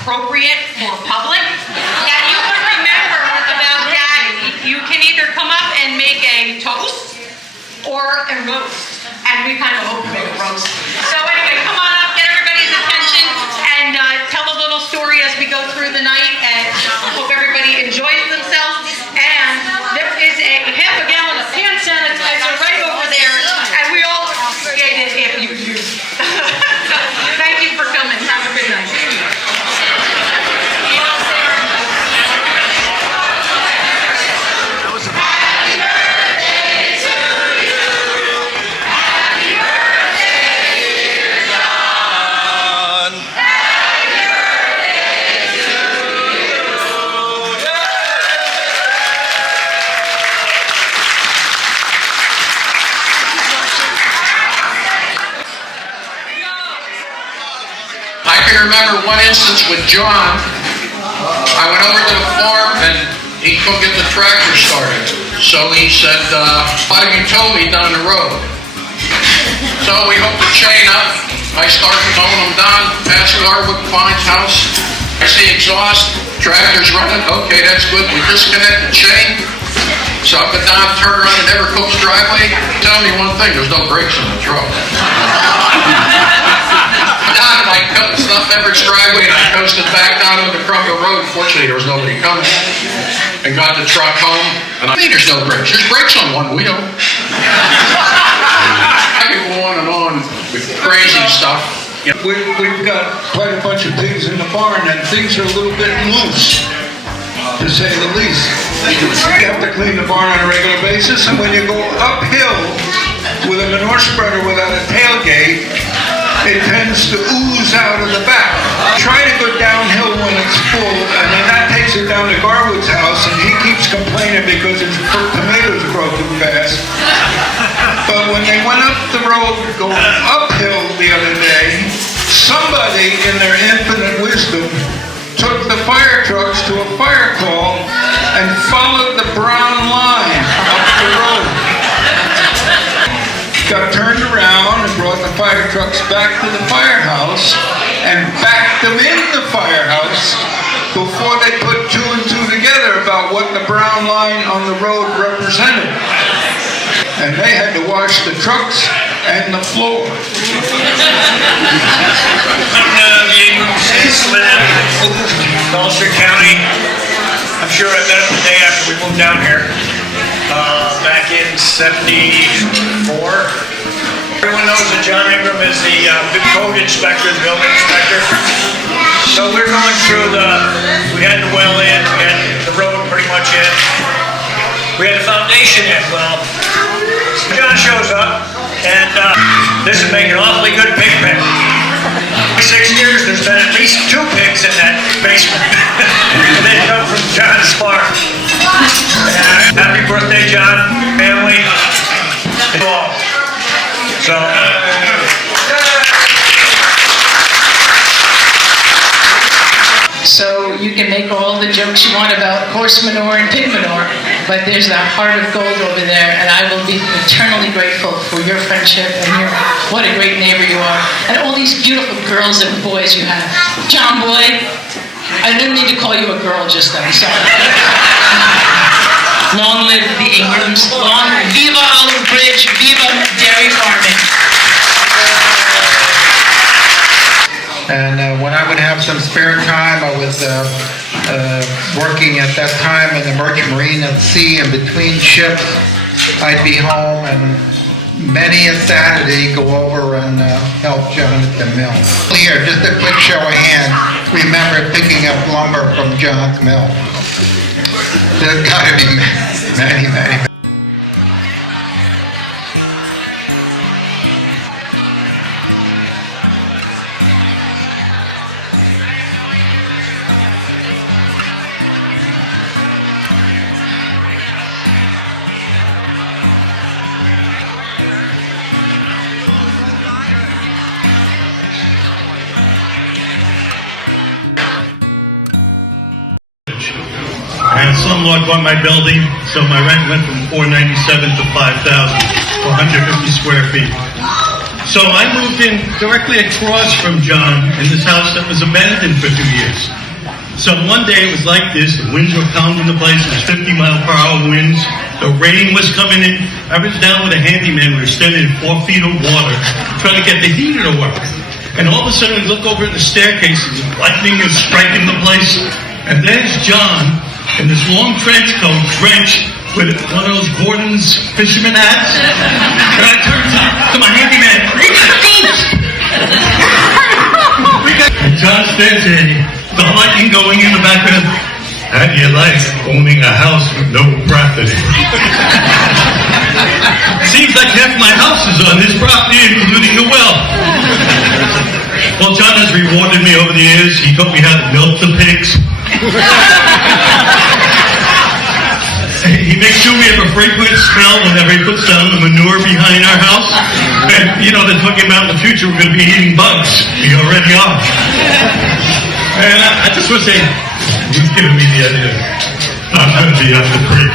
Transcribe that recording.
appropriate for public that you would remember about Daddy. You can either come up and make a toast or a roast. And we kind of hope to make a roast. So anyway, come on up, get everybody's attention, and tell a little story as we go through the night, and hope everybody enjoys themselves. And there is a half a gallon of hand sanitizer right over there, and we all appreciate it if you use it. So, thank you for coming. Have a good night. I remember one instance with John. I went over to the farm and he couldn't get the tractor started. So he said, why don't you tow me down the road? So we hooked the chain up. I started towing him down past Garwood Fine's house. I see exhaust, tractor's running. Okay, that's good. We disconnect the chain. So up and down, turn around and Evercook's driveway. Tell me one thing, there's no brakes in the truck. Down and I cut stuff Everett's driveway and I coasted back down on the Crumble Road. Fortunately, there was nobody coming. And got the truck home. And I think there's no brakes. There's brakes on one wheel. I could go on with crazy stuff. You know, we've got quite a bunch of pigs in the barn and things are a little bit loose, to say the least. You have to clean the barn on a regular basis, and when you go uphill with a manure spreader without a tailgate, it tends to ooze out of the back. Try to go downhill when it's full, and then that takes it down to Garwood's house, and he keeps complaining because his tomatoes grow too fast. But when they went up the road going uphill the other day, somebody in their infinite wisdom took the fire trucks to a fire call and followed the brown line up the road. Got turned around and brought the fire trucks back to the firehouse and backed them in the firehouse before they put two and two together about what the brown line on the road represented. And they had to wash the trucks and the floor. Ulster County. I'm sure I met him the day after we moved down here, back in '74. Everyone knows that John Ingram is the code inspector, the building inspector. So we're going through we had the well in, we had the road pretty much in, we had the foundation in. Well, John shows up, and this is making an awfully good pig pen. For 6 years, there's been at least 2 pigs in that basement. They come from John's farm. Happy birthday, John, family, and all. So, So you can make all the jokes you want about horse manure and pig manure, but there's that heart of gold over there, and I will be eternally grateful for your friendship and what a great neighbor you are, and all these beautiful girls and boys you have. John Boy, I didn't mean to call you a girl just then, sorry. Long live the Ingrams, long viva Olivebridge, viva dairy farming. And when I would have some spare time, I was working at that time in the Merchant Marine at sea, and between ships, I'd be home and many a Saturday go over and help John at the mill. Here, just a quick show of hands. Remember picking up lumber from John's mill. There's got to be many. Some luck on my building, so my rent went from $497 to $5,000 for 150 square feet. So I moved in directly across from John in this house that was abandoned for 2 years. So one day it was like this, the winds were pounding the place, it was 50-mile-per-hour winds, the rain was coming in. I was down with a handyman, we were standing in 4 feet of water, trying to get the heater to work. And all of a sudden we look over at the staircase, and lightning is striking the place, and there's John in this long trench coat, drenched, with one of those Gordon's fisherman hats. And I turned to my handyman, "We got a ghost!" And John stands there, the lightning going in the back of him. How do you like owning a house with no property? Seems like half my house is on his property, including the well. Well, John has rewarded me over the years. He taught me how to milk the pigs. He makes sure we have a fragrant smell whenever he puts down the manure behind our house. And, you know, they're talking about in the future we're going to be eating bugs. We already are. And I just want to say, he's giving me the idea. I'm going to be up the creek.